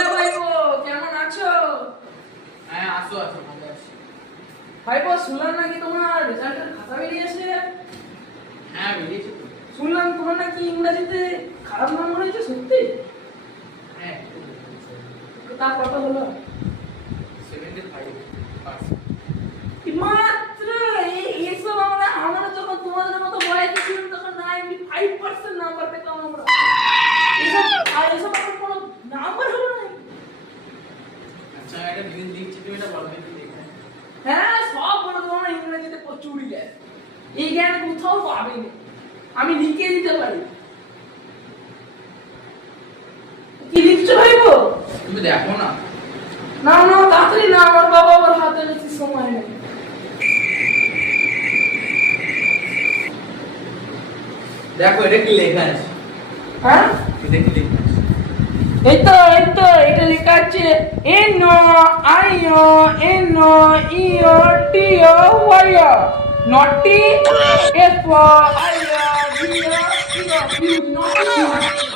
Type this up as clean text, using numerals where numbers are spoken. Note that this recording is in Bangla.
ভাইপো কেমন আছো? হ্যাঁ আসো আসো ভালো আছি। ভাইপো শুনলাম নাকি তোমার রেজাল্টের খাতা বেরিয়েছে? হ্যাঁ বেরিয়েছে তো। শুনলাম তোমার নাকি ইংরেজিতে খারাপ নম্বর হয়েছে, সত্যি? হ্যাঁ তা কত হলো? 75%। মাত্র এইসব আমরা যখন তোমাদের মতো বয়সে ছিলাম তখন 95% নাম্বার পেতাম আমরা। এসব আমার কোনো নাম্বার হলো না। আচ্ছা এটা জিনিস দিচ্ছি, তুমি এটা বলো দেখি দেখে। হ্যাঁ সব বলে তোমরা ইংরেজিতে প্রচুর জ্ঞান, এই জ্ঞান কোথাও পাবেনি, আমি লিখে দিতে পারি। কি লিখছো ভাইবো? তুমি দেখো না। না না তাড়াতাড়ি না, আমার বাবা আবার হাতে বেশি সময় নেই। দেখো এটা কি লেখা আছে। হ্যাঁ এটা কি লেখা আছে? এই তো এটা লেখা আছে N I N E T Y naughty F I D নটি।